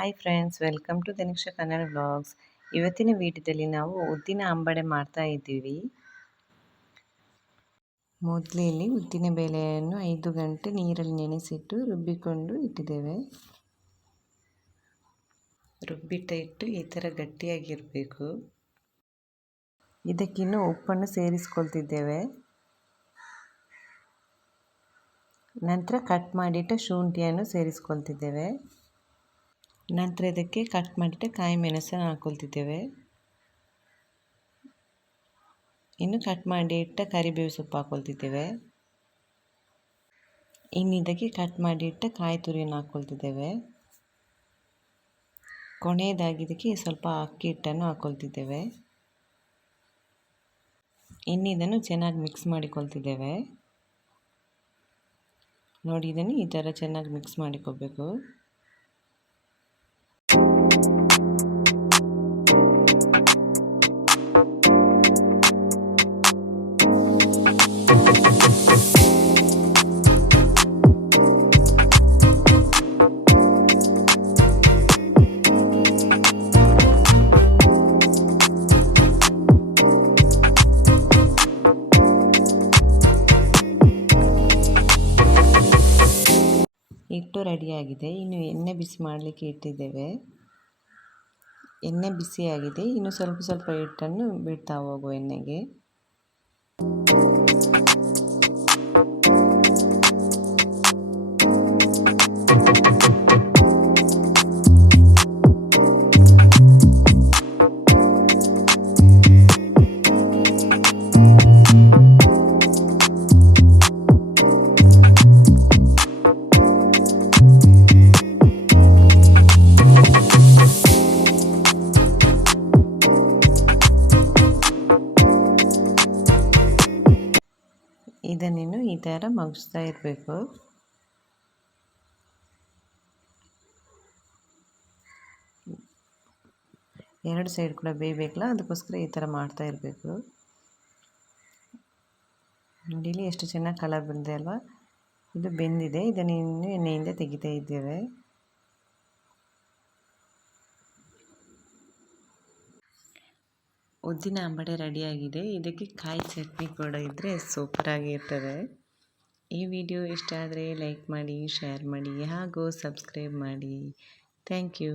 Hi friends, welcome to Dhaniksha Kannada vlogs. ಇವತ್ತಿನ ವಿಡಿಯೋದಲ್ಲಿ ನಾವು ಉದ್ದಿನ ಅಂಬಡೆ ಮಾಡ್ತಾ ಇದ್ದೀವಿ. ಮೊದಲಲ್ಲಿ ಉದ್ದಿನ ಬೇಳೆಯನ್ನು ಐದು ಗಂಟೆ ನೀರಲ್ಲಿ ನೆನೆಸಿಟ್ಟು ರುಬ್ಬಿಕೊಂಡು ಇಟ್ಟಿದ್ದೇವೆ. ರುಬ್ಬಿಟ್ಟ ಇಟ್ಟು ಈ ಥರ ಗಟ್ಟಿಯಾಗಿರಬೇಕು. ಇದಕ್ಕಿನ್ನು ಉಪ್ಪನ್ನು ಸೇರಿಸ್ಕೊಳ್ತಿದ್ದೇವೆ. ನಂತರ ಕಟ್ ಮಾಡಿಟ್ಟ ಶುಂಠಿಯನ್ನು ಸೇರಿಸ್ಕೊಳ್ತಿದ್ದೇವೆ. ನಂತರ ಇದಕ್ಕೆ ಕಟ್ ಮಾಡಿಟ್ಟು ಕಾಯಿ ಮೆಣಸನ್ನು ಹಾಕ್ಕೊಳ್ತಿದ್ದೇವೆ ಇನ್ನು ಕಟ್ ಮಾಡಿ ಇಟ್ಟ ಕರಿಬೇವು ಸೊಪ್ಪು ಹಾಕ್ಕೊಳ್ತಿದ್ದೇವೆ ಇನ್ನು ಇದಕ್ಕೆ ಕಟ್ ಮಾಡಿ ಇಟ್ಟ ಕಾಯಿ ತುರಿಯನ್ನು ಹಾಕೊಳ್ತಿದ್ದೇವೆ. ಕೊನೆಯದಾಗಿ ಇದಕ್ಕೆ ಸ್ವಲ್ಪ ಅಕ್ಕಿ ಹಿಟ್ಟನ್ನು ಹಾಕ್ಕೊಳ್ತಿದ್ದೇವೆ ಇನ್ನು ಇದನ್ನು ಚೆನ್ನಾಗಿ ಮಿಕ್ಸ್ ಮಾಡಿಕೊಳ್ತಿದ್ದೇವೆ. ನೋಡಿ ಇದನ್ನು ಈ ಥರ ಚೆನ್ನಾಗಿ ಮಿಕ್ಸ್ ಮಾಡಿಕೊಳ್ಬೇಕು. ಹಿಟ್ಟು ರೆಡಿಯಾಗಿದೆ ಇನ್ನು ಎಣ್ಣೆ ಬಿಸಿ ಮಾಡಲಿಕ್ಕೆ ಇಟ್ಟಿದ್ದೇವೆ. ಎಣ್ಣೆ ಬಿಸಿಯಾಗಿದೆ ಇನ್ನು ಸ್ವಲ್ಪ ಸ್ವಲ್ಪ ಹಿಟ್ಟನ್ನು ಬಿಡ್ತಾ ಹೋಗುವ ಎಣ್ಣೆಗೆ. ಇದನ್ನೇನು ಈ ಥರ ಮಗಿಸ್ತಾ ಇರಬೇಕು. ಎರಡು ಸೈಡ್ ಕೂಡ ಬೇಯಬೇಕಲ್ಲ, ಅದಕ್ಕೋಸ್ಕರ ಈ ಥರ ಮಾಡ್ತಾ ಇರಬೇಕು. ನೋಡಿಲಿ ಎಷ್ಟು ಚೆನ್ನಾಗಿ ಕಲರ್ ಬಂದಿದೆ ಅಲ್ವಾ? ಇದು ಬೆಂದಿದೆ, ಇದನ್ನು ಇನ್ನು ಎಣ್ಣೆಯಿಂದ ತೆಗಿತಾ ಇದ್ದೇವೆ. ಉದ್ದಿನ ಅಂಬಡೆ ರೆಡಿಯಾಗಿದೆ. ಇದಕ್ಕೆ ಕಾಯಿ ಚಟ್ನಿ ಕೂಡ ಇದ್ದರೆ ಸೂಪರಾಗಿರ್ತದೆ ಈ ವಿಡಿಯೋ ಇಷ್ಟ ಆದರೆ ಲೈಕ್ ಮಾಡಿ ಶೇರ್ ಮಾಡಿ ಹಾಗೂ ಸಬ್ಸ್ಕ್ರೈಬ್ ಮಾಡಿ. Thank you